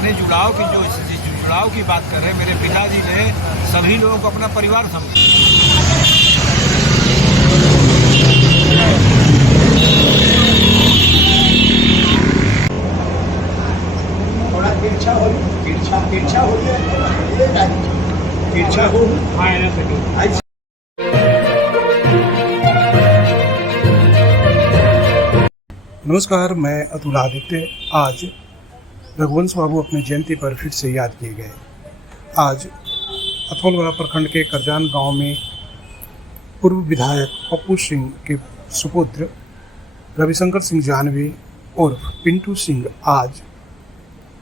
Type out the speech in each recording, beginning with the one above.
पुराने जुड़ाव की जो जुड़ाव की बात कर रहे हैं, मेरे पिताजी ने सभी लोगों को अपना परिवार समझा। नमस्कार, मैं अतुल आदित्य। आज रघुवंश बाबू अपनी जयंती पर फिर से याद किए गए। आज अथौलगढ़ प्रखंड के करजान गांव में पूर्व विधायक पप्पू सिंह के सुपुत्र रविशंकर सिंह जानवी उर्फ पिंटू सिंह आज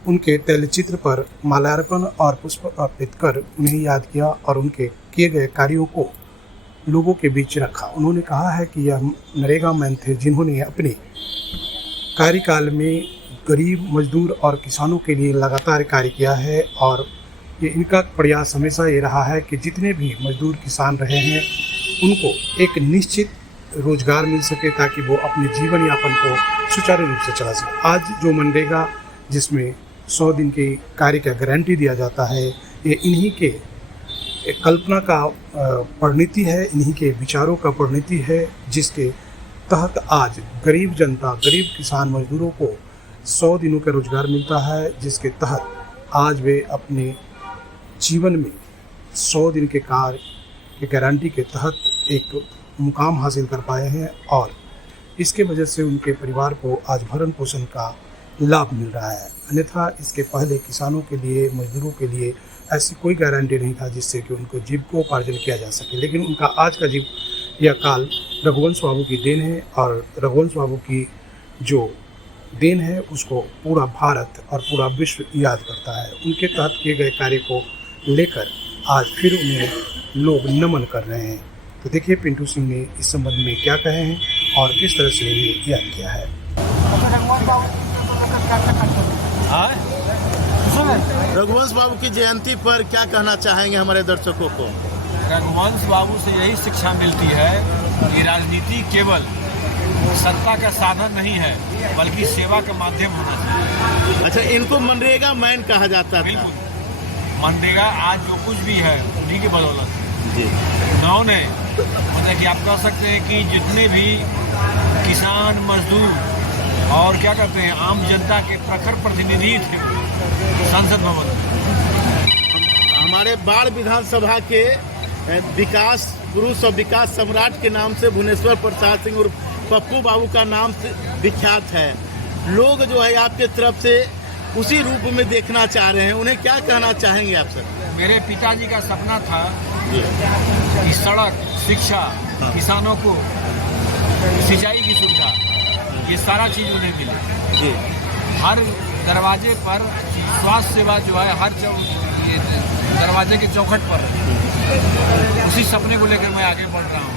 उनके तैलचित्र पर माल्यार्पण और पुष्प अर्पित कर उन्हें याद किया और उनके किए गए कार्यों को लोगों के बीच रखा। उन्होंने कहा है कि यह नरेगा मैन थे जिन्होंने अपने कार्यकाल में गरीब, मजदूर और किसानों के लिए लगातार कार्य किया है और ये इनका प्रयास हमेशा ये रहा है कि जितने भी मजदूर किसान रहे हैं उनको एक निश्चित रोजगार मिल सके ताकि वो अपने जीवन यापन को सुचारू रूप से चला सके। आज जो मनरेगा जिसमें 100 दिन की कार्य का गारंटी दिया जाता है, ये इन्हीं के कल्पना का परिणति है, इन्हीं के विचारों का परिणति है, जिसके तहत आज गरीब जनता, गरीब किसान मजदूरों को 100 दिनों का रोजगार मिलता है, जिसके तहत आज वे अपने जीवन में 100 दिन के कार्य की गारंटी के तहत एक मुकाम हासिल कर पाए हैं और इसके वजह से उनके परिवार को आज भरण पोषण का लाभ मिल रहा है। अन्यथा इसके पहले किसानों के लिए, मजदूरों के लिए ऐसी कोई गारंटी नहीं था जिससे कि उनको जीविकोपार्जन किया जा सके। लेकिन उनका आज का यह काल रघुवंश बाबू की देन है और रघुवंश बाबू की जो देन है उसको पूरा भारत और पूरा विश्व याद करता है। उनके तहत किए गए कार्य को लेकर आज फिर उन्हें लोग नमन कर रहे हैं। तो देखिए पिंटू सिंह ने इस संबंध में क्या कहे हैं और किस तरह से उन्हें याद किया है। रघुवंश बाबू की जयंती पर क्या कहना चाहेंगे हमारे दर्शकों को? रघुवंश बाबू से यही शिक्षा मिलती है कि राजनीति केवल सत्ता का साधन नहीं है बल्कि सेवा का माध्यम होना चाहिए। अच्छा, इनको मनरेगा मैन कहा जाता था। मनरेगा आज जो कुछ भी है उन्हीं की बदौलत जी। उन्होंने मतलब कि आप कह सकते हैं कि जितने भी किसान, मजदूर और क्या कहते हैं आम जनता के प्रखर प्रतिनिधि थे संसद भवन में। हमारे बाढ़ विधानसभा के विकास पुरुष और विकास सम्राट के नाम से भुवनेश्वर प्रसाद सिंह और पप्पू बाबू का नाम से विख्यात है। लोग जो है आपके तरफ से उसी रूप में देखना चाह रहे हैं, उन्हें क्या कहना चाहेंगे आप सर? मेरे पिताजी का सपना था कि सड़क, शिक्षा, किसानों को सिंचाई की सुविधा, ये सारा चीज़ उन्हें मिले जी। हर दरवाजे पर स्वास्थ्य सेवा जो है हर दरवाजे के चौखट पर, उसी सपने को लेकर मैं आगे बढ़ रहा हूँ।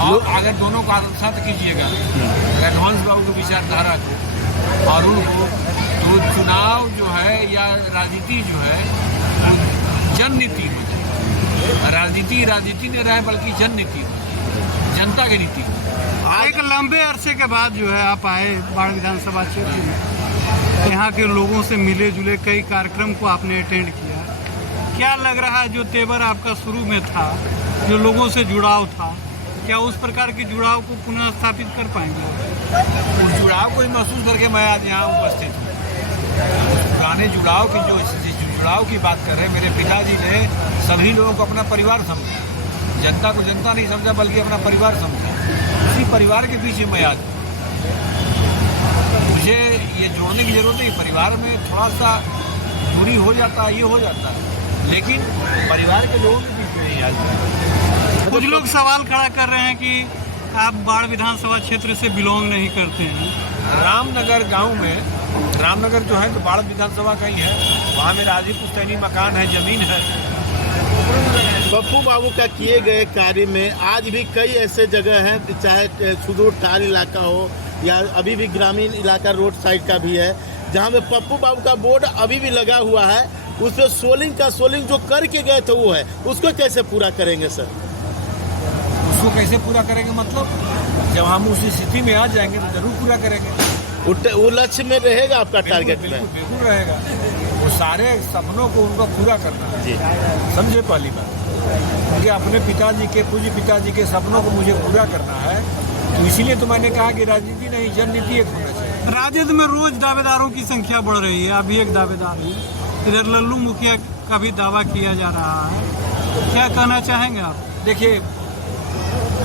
और अगर दोनों को आत्मसात कीजिएगा रघुवंश बाबू की विचारधारा को और उनको, तो चुनाव जो है या राजनीति जो है वो जननीति हो जाए। राजनीति नहीं रहे बल्कि जननीति, जनता की नीति। एक लंबे अरसे के बाद जो है आप आए बाढ़ विधानसभा क्षेत्र में, यहाँ के लोगों से मिले जुले, कई कार्यक्रम को आपने अटेंड किया। क्या लग रहा है जो तेवर आपका शुरू में था, जो लोगों से जुड़ाव था, क्या उस प्रकार के जुड़ाव को पुनः स्थापित कर पाएंगे? उस जुड़ाव को ही महसूस करके मैं आज यहाँ उपस्थित हूँ। पुराने जुड़ाव की जो जुड़ाव की बात कर रहे हैं, मेरे पिताजी ने सभी लोगों को अपना परिवार समझा। जनता को जनता नहीं समझा बल्कि अपना परिवार समझा। उसी परिवार के पीछे मैं आज मुझे ये जोड़ने की जरूरत नहीं। परिवार में थोड़ा सा दूरी हो जाता है, ये हो जाता है, लेकिन परिवार के लोगों के पीछे नहीं आज। कुछ लोग सवाल खड़ा कर रहे हैं कि आप बाढ़ विधानसभा क्षेत्र से बिलोंग नहीं करते हैं। रामनगर गांव में, रामनगर जो है तो बाढ़ विधानसभा का ही है, वहाँ मेरा आजी पुश्तैनी मकान है, जमीन है। पप्पू बाबू का किए गए कार्य में आज भी कई ऐसे जगह हैं, चाहे सुदूर टार इलाका हो या अभी भी ग्रामीण इलाका रोड साइड का भी है, जहाँ पे पप्पू बाबू का बोर्ड अभी भी लगा हुआ है। उस पर सोलिंग जो करके गए थे वो है, उसको कैसे पूरा करेंगे सर? उसको कैसे पूरा करेंगे मतलब जब हम उस स्थिति में आ जाएंगे तो जरूर पूरा करेंगे। वो लक्ष्य में रहेगा आपका टारगेट में? बिल्कुल बिल्कुल रहेगा। वो सारे सपनों को उनको पूरा करना है जी। समझे पहली बात, मुझे अपने पिताजी के पूज्य पिताजी के सपनों को मुझे पूरा करना है। तो इसीलिए तो मैंने कहा कि राजनीति नहीं जननीति एक होना चाहिए। राजद में रोज दावेदारों की संख्या बढ़ रही है, अभी एक दावेदार है, इधर लल्लू मुखिया का भी दावा किया जा रहा है, क्या कहना चाहेंगे आप? देखिए,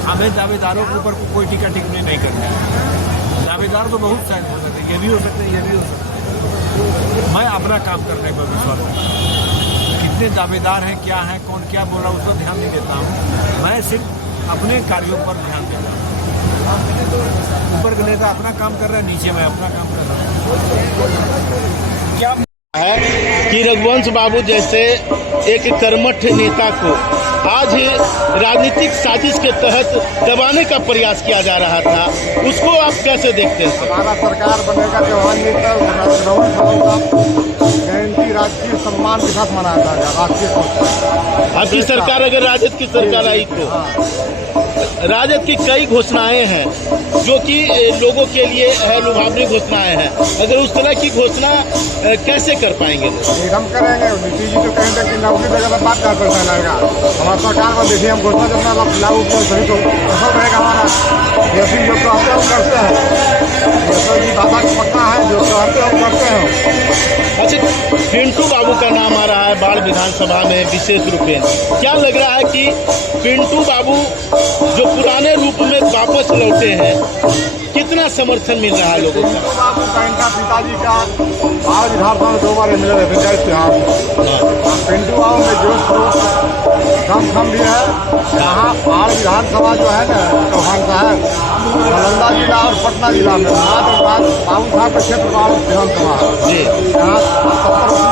हमें दावेदारों के ऊपर कोई टीका टिप्पणी नहीं करना है। दावेदार तो बहुत शायद हो सकते हैं, ये भी हो सकते हैं, ये भी हो सकते हैं। मैं अपना काम करने पर विश्वास करता हूँ। कितने दावेदार हैं, क्या हैं, कौन क्या बोल रहा है, उस पर ध्यान नहीं देता हूँ। मैं सिर्फ अपने कार्यों पर ध्यान देता हूँ। ऊपर के नेता अपना काम कर रहे हैं, नीचे मैं अपना काम कर रहा हूँ। क्या है कि रघुवंश बाबू जैसे एक कर्मठ नेता को आज राजनीतिक साजिश के तहत दबाने का प्रयास किया जा रहा था, उसको आप कैसे देखते हैं? हमारा सरकार बनेगा जवान नेता जयंती राष्ट्रीय सम्मान के साथ मनाया जाएगा। राष्ट्रीय आपकी सरकार अगर राजद की सरकार आई तो राजद की कई घोषणाएं हैं जो कि लोगों के लिए लुभावनी घोषणाएं हैं, अगर उस तरह की घोषणा कैसे कर पाएंगे? हम करेंगे। नीतीश जी तो कहेंगे कि नौकरी देगा तो बात क्या पैसा लगेगा। हमारा सरकार में देखिए हम घोषणा जब लागू किया सभी तो सफल रहेगा हमारा। जैसे जो कहते हम करते हैं, जैसा जी दादा को पक्का है, जो कहते हम करते हैं। अच्छा, पिंटू बाबू का नाम आ रहा है बाढ़ विधानसभा में विशेष रूप में, क्या लग रहा है कि पिंटू बाबू जो पुराने रूप में वापस लौटे हैं, कितना समर्थन मिल रहा है लोगों का? पिंटू बाबू का इनका पिताजी का बाढ़ विधानसभा में 2 बार मिले थे पंचायत त्योहार। पिंटू बाबू में जोश दम भी है। यहाँ बाढ़ विधानसभा जो है ना चौहान साहब, नालंदा जिला और पटना जिला में बाबू साहब का क्षेत्र बाढ़ विधानसभा है। जी। यहाँ 70